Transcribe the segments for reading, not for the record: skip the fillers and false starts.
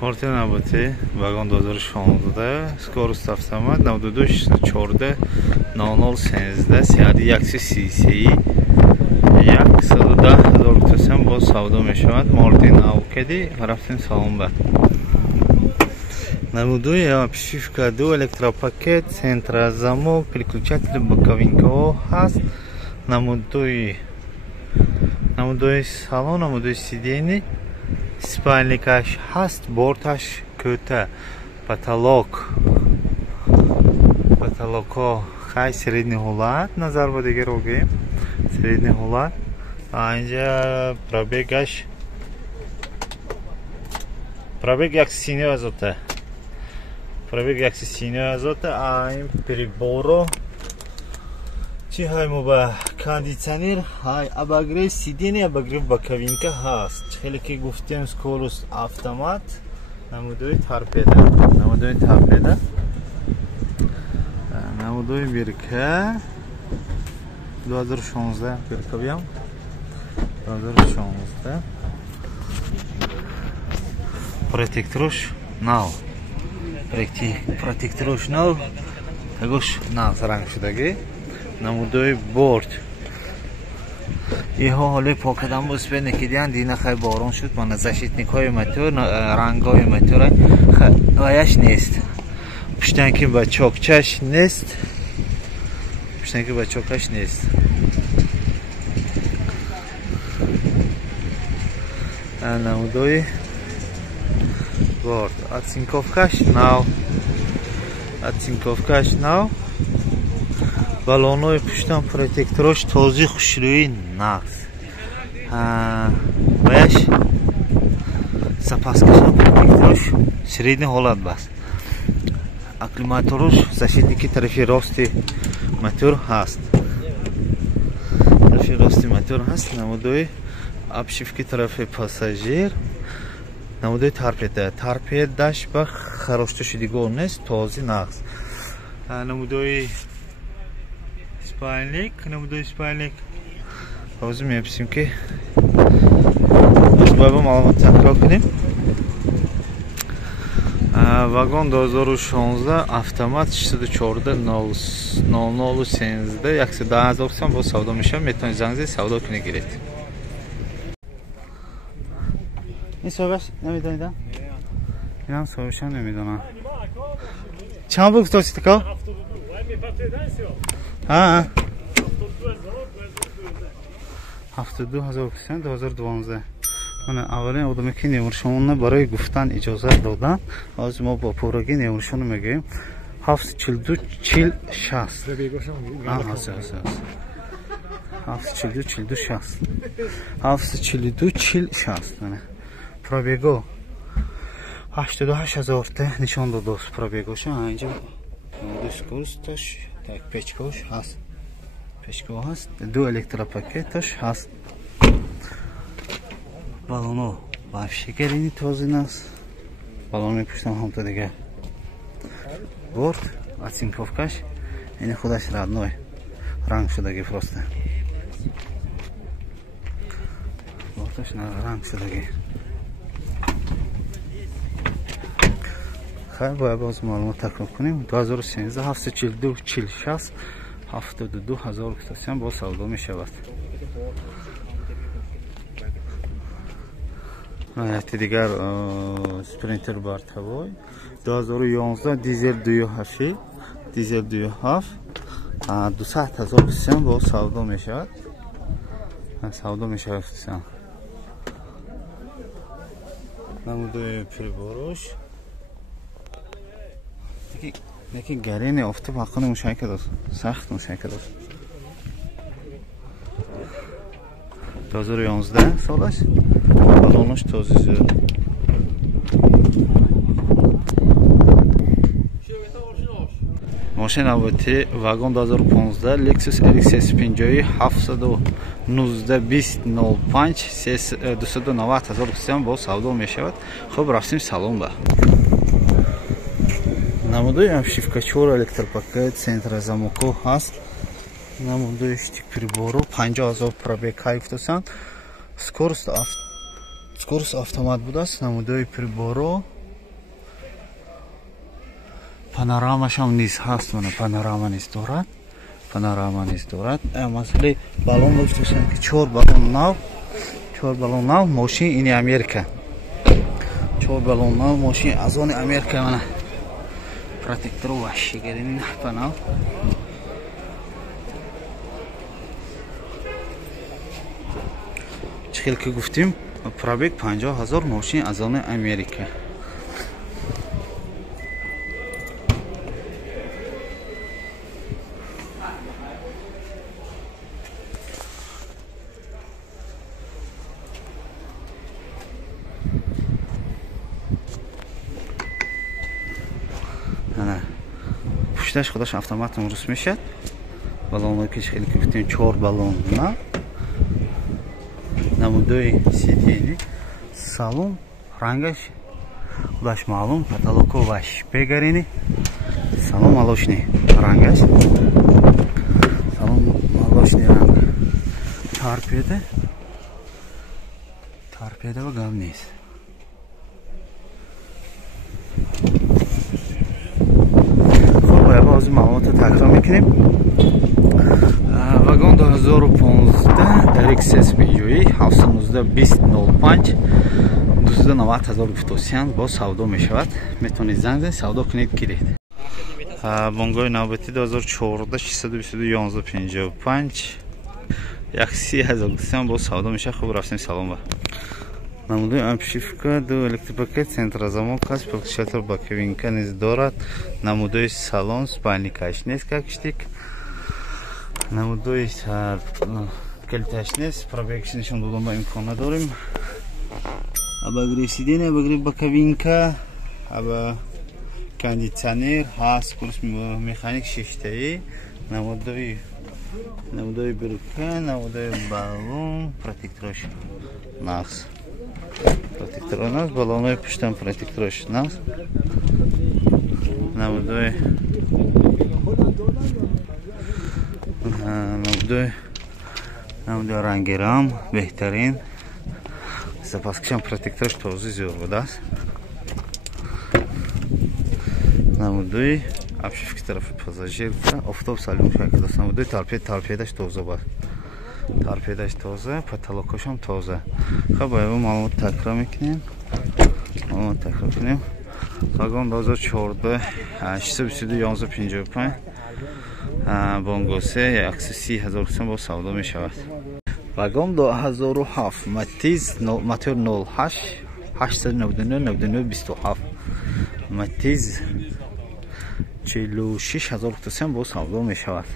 Порти набути вагон 2016 скорост автомат 92 0013 сиади 133 110,000 бо савдо мешавад. Мартин Аукеди рафтем салон ба намудуи обшивка 2 электропакет, центрозамок, переключатель боковинкаҳо ҳаст. намудуи салон, намудуи сидени, спальникаш ҳаст, борташ кӯта, потолокҳо хай средний ҳолат назар ба дигар огем, средний ҳолат. Инҷа пробегаш 130,000 пробег 130,000. ин приборо чи ҳай мо ба кондитсионер ҳай обогрев сидени, обогрев боковинка ҳаст. хеле ки гуфтем скорост автомат. намудуи торпеда, намудуи бирка 2016 бирка биям 2016 протектрош нав, протектрош нав, гӯш нав ранг шудаги. намудуи борт иҳо ҳоли покадан бусбе некидиан дина хай борон шуд мана защитникҳои мотор, рангҳои мотор ваяш нест. пуштанки ба чокчаш нест. намудуи борт отсинковкаш нав. балонои пуштан протекторош този хушрӯи нағз. ваяш запаскашан протекторош средний ҳолат бас. акклиматорош защитники тарафи рости мотор ҳаст. намудуи обшивки тарафи пассажир. намудуи торпедаш ба харошта шудигор нест, този нағз. намудуи спальник ҳозир меписим ки баба маълумот таҳқиқ кунем. вагон 2016 автомат 614 0013 110,000 сом бо савдо мешавад. метавонед занг зед савдо кунед гиред. ин соҳибаш намедонидам? инам соҳибашам намедонам. чанд бук тосид ка? 72,000 2012. мана аввалин одаме ки немуршона барои гуфтан иҷозат додан. ҳозир мо бо пурраги немуршона мегӯем. 74240 мана пробего 88,000 та нишон додааст. пробегоша инҷа скоросташ так печкош ҳаст. печко ҳаст. 2 электропакеташ ҳаст. балоно вообще герини тозин аст. балон мепуштам ҳамта дигар. борт отсинковкаш ин худаш родной ранг шудаги просто. борташ ранг шудаги. хай бояд боз маълумот такрор кунем. 2013 742 72,000 бо савдо мешавад. яхти дигар спринтер бартавой 2011 дизел 2.7 200,000 сом бо савдо мешавад. намудуи приборош яке гарени офтоб ҳаққани мушайка дост. сахт мушайка дост. 2011 солаш. балонош този зӯр. мошина бути вагон 2015 Lexus RX 50 719 290,000 бо савдо мешавад. хуб рафтем салон ба. намудуи обшивка 4 электропакет, центрозамокҳо ҳаст. намудуи штик прибору 50,000 пробег кайфтосан. скорост автомат будааст. намудуи прибору پانوراما شام نیست هست و پانوراما نیست دارد پانوراما نیست دارد مثلا بالون داشتن که چهار بالون ناو ماشین این امریکا چهار بالون ناو ماشین از آن امریکا منه پروتکتور وحشی گرین نه پناه چخیل که گفتیم پرابیک 50,000 ماشین از آن امریکا پشتش خودش автомат درست میشه بالون که خیلی گفتیم 4 بالون نه نمودوی سیدینی салон رنگش خودش معلوم потолоковаш بگرینی салон молочный رنگش салон молочный رنگ торпеда و гам نیست از معلومات تکرار میکنیم واگن 2015 RXS بیوی 719-2005 290,000 گفتوسیان با سودا میشود میتونید زنگ زنید سودا کنید گیرید بانگوی نوبتی 2014 622-1155 30,000 گفتوسیان با سودا میشه خوب رفتیم سلام با نمودوی обшивка до электропакет центрозамок аст переключатель боковинка низ дорад намудои салон спальникаш нест как штик намудои килиташ нест пробегиш нишон додам ба имкон надорим абагри сидени абагри боковинка аба кондитсионер ҳаст курс механик шештаи намудои бирка намудои балон протекторош нақс протектор у нас баллоной пуштам протектор у нас намудой рангерам беҳтарин запаскишам протектор този зёр будааст намудой обшивки тарафи пассажирка офтоб салим шакл намудой торпедаш тоза баст торпедаш тоза потолокошам тоза хаб ба маълумот такрар мекунем вагон 2014 622-1155 бонгосе 130,000 сом бо савдо мешавад вагон 2007 матиз мотор 08 899-99-27 матиз 46,000 сом бо савдо мешавад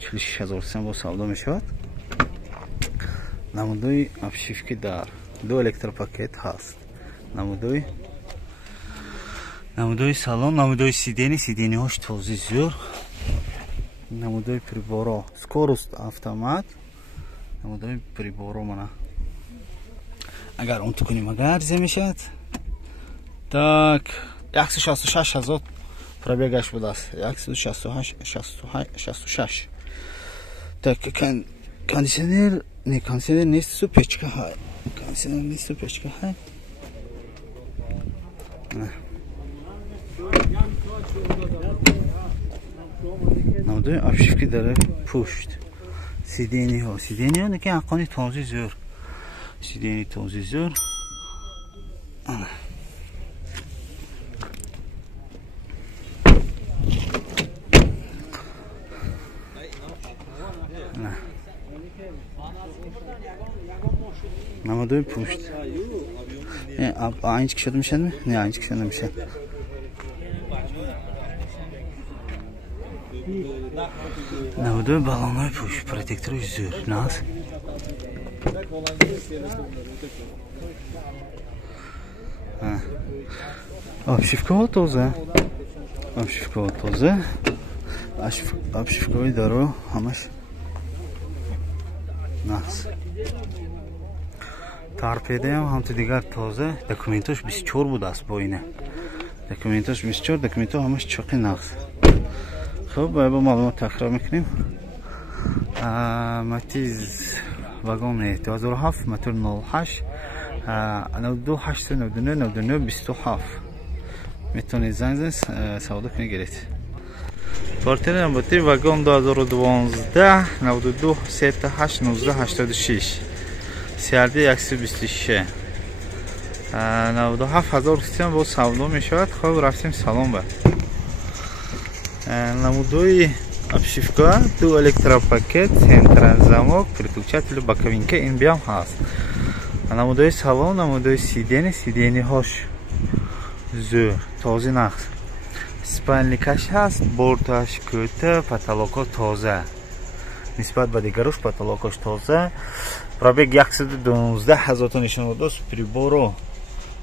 46,000 сом бо савдо мешавад намудои обшивки дар ду электропакет ҳаст намудои салон намудои сидениҳош този зӯр намудои приборо скорост автомат намудои приборо мана агар он куним агар арзия мешавад так 166,000 пробегаш будааст 166 так кондиционер не кондиционер нест су печка ҳай кондиционер нест су печка ҳай намудои обшивки дар пушт сидениҳо неки ҳаққони този зӯр сидени този зӯр намудои пушт айнч кушода мешадми не айнч кушода мешад намудои баллонои пушт протекторои зӯр нас обшивкаҳо тоза обшивкаҳои даро ҳамаш нас торпедаам ҳамто дигар тоза документош 24 будааст бо ина документош 24 документҳо ҳамаш чоқи нағз хуб ба маълумот такрар мекунем матиз вагон 2007 мотор 08 92 899 99 27 میتونید زنگ زنید سودا کنید گرید. کارتر نمبر واگن 2012 92 38 19 86 سیارده 126 97,000 کسیم با سودا می شود. خب رفتیم سالن به نمودوی обшивка, دو электропакет, центральный замок, переключатель, боковинка, این بیام هست. نمودوی سالن، نمودوی سیدینی هاش زور تازه نقص. спальникаш هست، بردش کوته، پتالوکا تازه. نسبت به دیگروش پتالوکاش تازه. پرابیگ 112,000 تا نشان داد. پریبورو.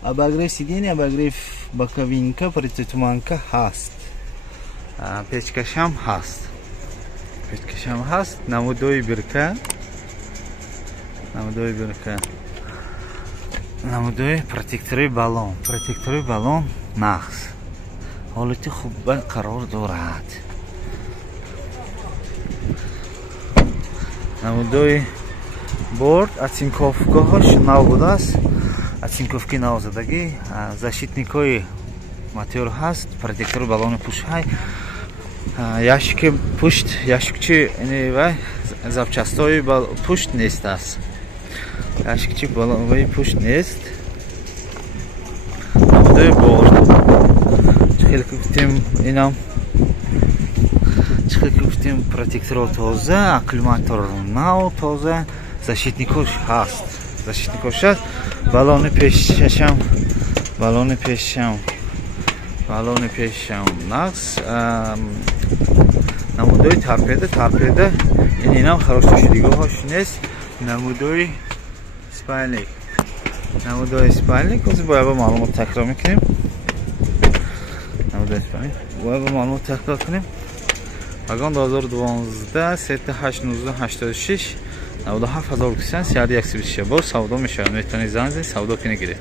обогрев сидения, обогрев боковинка, притуманка هست. پیچکش هم هست. نمودوی برکه. نمودوی پروتکتوری بالون نقص. حالتی خوب قرار دارد. نمودوی борт оцинковкаҳош нав будааст. оцинковки навзадагӣ, защитникои мотор ҳаст, протектори балони пушай, ящики пушт, ящикчи вай запчастои пушт нест аст. ящикчи балони пушт нест. намудои борт. чихел гуфтем инам протектор тоза, акклиматор нав тоза, защитникош ҳаст. балони пешашам нақс. намудои торпеда инам хароста шудигоҳош нест. намудои спайлник ҳозир бояд маълумот такрар мекунем. واگن 2012 38 19 86 97,000 کسان سیارده 126 بار سودا میشه. میتونید زنگ زنید سودا کنید گرید.